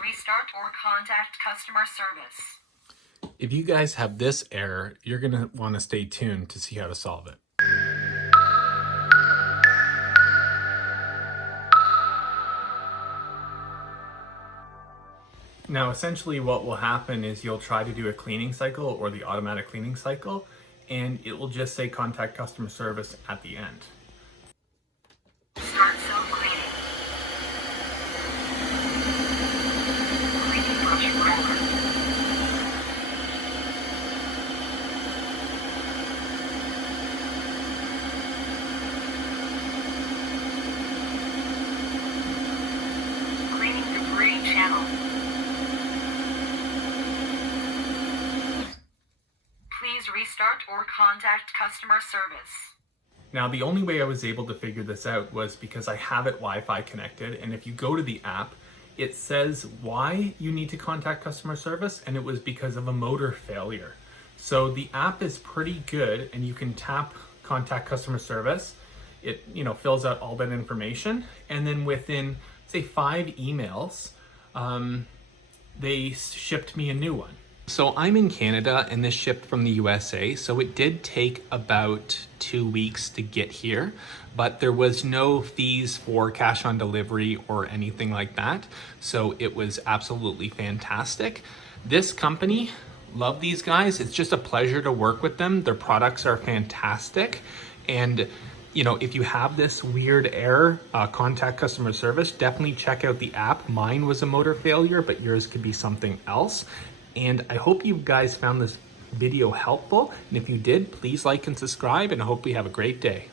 restart or contact customer service. If you guys have this error, you're going to want to stay tuned to see how to solve it. Now, essentially what will happen is you'll try to do a cleaning cycle or the automatic cleaning cycle, and it will just say contact customer service at the end. Start self-cleaning. Cleaning brush forever. Cleaning debris channel. Please restart or contact customer service. Now, the only way I was able to figure this out was because I have it Wi-Fi connected, and if you go to the app, it says why you need to contact customer service, and it was because of a motor failure. So the app is pretty good, and you can tap contact customer service. It, fills out all that information, and then within, say, 5 emails, they shipped me a new one. So I'm in Canada and this shipped from the USA, so it did take about 2 weeks to get here, but there was no fees for cash on delivery or anything like that. So it was absolutely fantastic. This company, love these guys. It's just a pleasure to work with them. Their products are fantastic. And if you have this weird error, contact customer service, definitely check out the app. Mine was a motor failure, but yours could be something else. And I hope you guys found this video helpful. And if you did, please like and subscribe, and I hope you have a great day.